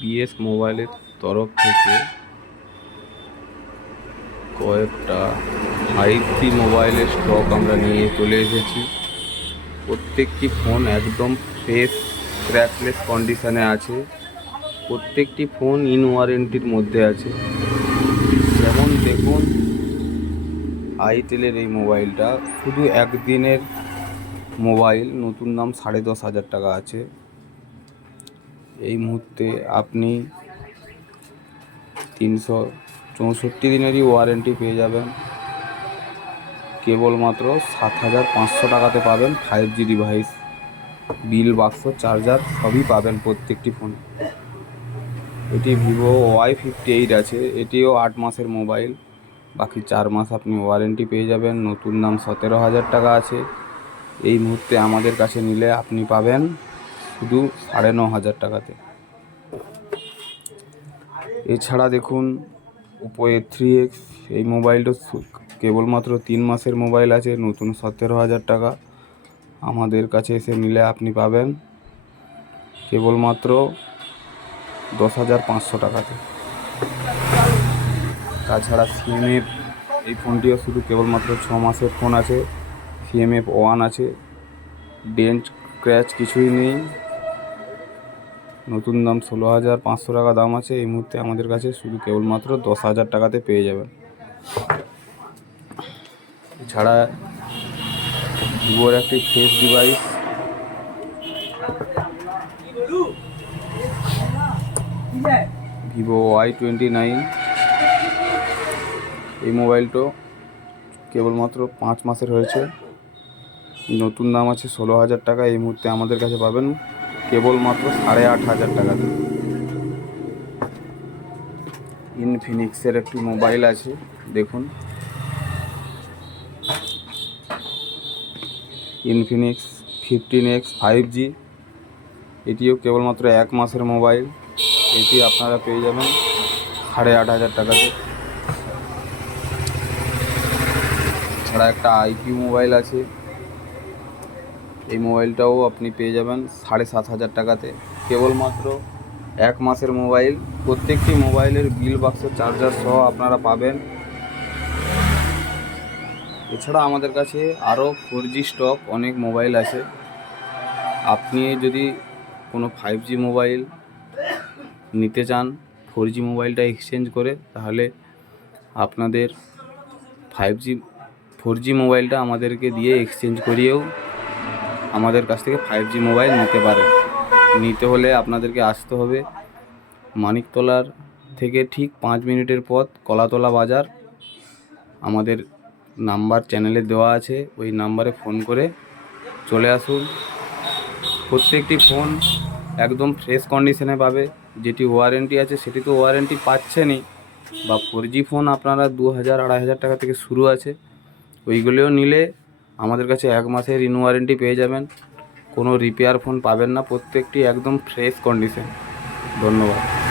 BS মোবাইলের তরফ থেকে কয়েকটা 5G মোবাইলের স্টক আমরা নিয়ে চলে এসেছি। প্রত্যেকটি ফোন একদম ফ্রেশ স্ক্র্যাচলেস কন্ডিশনে আছে। প্রত্যেকটি ফোন ইন ওয়ারেন্টির মধ্যে আছে। যেমন দেখুন, আইটেলের এই মোবাইলটা শুধু একদিনের মোবাইল, নতুন দাম 10,500 টাকা আছে। এই মুহূর্তে আপনি 364 দিনেরই ওয়ারেন্টি পেয়ে যাবেন। কেবলমাত্র 7,500 টাকাতে পাবেন 5G ডিভাইস, বিল, বাক্স, চার্জার সবই পাবেন প্রত্যেকটি ফোনে। এটি ভিভো Y58 আছে। এটিও 8 মাসের মোবাইল, বাকি 4 মাস আপনি ওয়ারেন্টি পেয়ে যাবেন। নতুন দাম 17,000 টাকা আছে। এই মুহূর্তে আমাদের কাছে নিলে আপনি পাবেন শুধু 9,500 টাকাতে। এছাড়া দেখুন, ওপো A3X, এই মোবাইলটা কেবলমাত্র 3 মাসের মোবাইল আছে, নতুন 17,000 টাকা। আমাদের কাছে এসে নিলে আপনি পাবেন কেবলমাত্র 10,500 টাকাতে। তাছাড়া CMF, এই ফোনটিও শুধু কেবলমাত্র 6 মাসের ফোন আছে। CMF 1 আছে, ডেন্ট ক্র্যাচ কিছুই নেই। নতুন দাম 16,500 টাকা দাম আছে। এই মুহূর্তে আমাদের কাছে শুধু কেবলমাত্র 10,000 টাকাতে পেয়ে যাবেন। এছাড়া ভিভোর একটি ফ্রেশ ডিভাইস, ভিভো Y29, এই মোবাইলটা কেবলমাত্র 5 মাসের হয়েছে। নতুন দাম আছে 16,000 টাকা। এই মুহূর্তে আমাদের কাছে পাবেন কেবলমাত্র 8,500 টাকাতে। ইনফিনিক্সের একটি মোবাইল আছে, দেখুন, ইনফিনিক্স 15X 5G। এটিও কেবলমাত্র 1 মাসের মোবাইল। এটি আপনারা পেয়ে যাবেন 8,500 টাকাতে। এছাড়া একটা IQ মোবাইল আছে। এই মোবাইলটাও আপনি পেয়ে যাবেন 7,500 টাকাতে, কেবলমাত্র 1 মাসের মোবাইল। প্রত্যেকটি মোবাইলের বিল, বাক্স, চার্জার সহ আপনারা পাবেন। এছাড়া আমাদের কাছে আরও 4G স্টক অনেক মোবাইল আছে। আপনি যদি কোনো 5G মোবাইল নিতে চান, 4G মোবাইলটা এক্সচেঞ্জ করে, তাহলে আপনাদের 4G মোবাইলটা আমাদেরকে দিয়ে এক্সচেঞ্জ করিয়েও আমাদের কাছ থেকে 5G মোবাইল নিতে পারেন। নিতে হলে আপনাদেরকে আসতে হবে মানিকতলার থেকে ঠিক 5 মিনিটের পথ, কলাতলা বাজার। আমাদের নাম্বার চ্যানেলে দেওয়া আছে, ওই নাম্বারে ফোন করে চলে আসুন। প্রত্যেকটি ফোন একদম ফ্রেশ কন্ডিশনে পাবে। যেটি ওয়ারেন্টি আছে সেটি তো ওয়ারেন্টি পাচ্ছেনই, বা 4G ফোন আপনারা 2,000-2,500 টাকা থেকে শুরু আছে। ওইগুলোও নিলে আমাদের কাছে 1 মাসের ইন ওয়ারেন্টি পেয়ে যাবেন। কোনো রিপেয়ার ফোন পাবেন না, প্রত্যেকটি একদম ফ্রেশ কন্ডিশন। ধন্যবাদ।